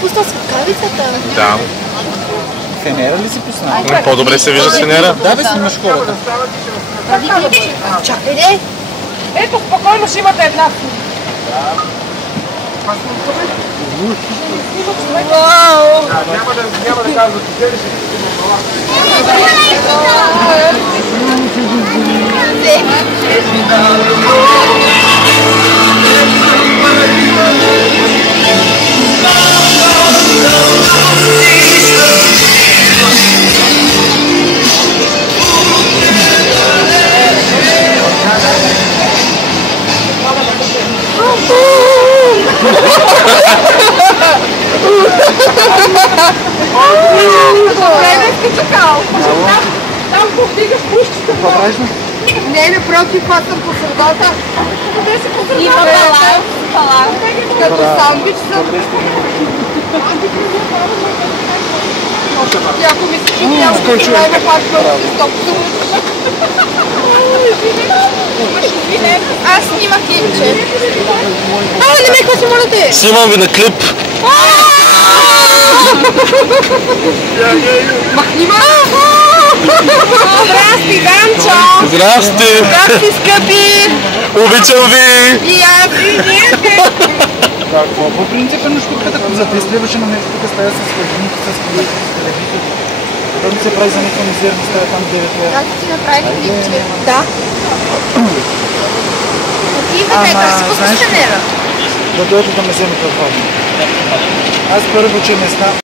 пусна светкавицата? Да. Фенера ли си пусна? По-добре се вижда фенера. Да, бе, снимаш хората. Чакай, де! Ето, спокойно ще имате една. Вау! Няма да казват, че ли ще Добре, не си чакал. Там повдигаш пущите. Не, напротив, аз съм по средата. Къде си по средата? Има палат. Като сандвич съм. Ако ми се чуди, няма да се правим пак първи стоп. Аз снимах клипче. Не ме какво молите? Снимам ви на клип. Махни ма! Здрасти, Данчо! Здрасти! Здрасти, скъпи! Обичам ви! И аз и ние! Да, по принцип на штуката, като за те сливаше на нещо тук стая с хладилника, с телевизор. Той ми се прави за някаква мизерна стая там 9 лева. Как ти направили клипче? Да. Отиваме, да си пускаш фенера. Да дойде да ме вземе това. Аз първо, че не знам.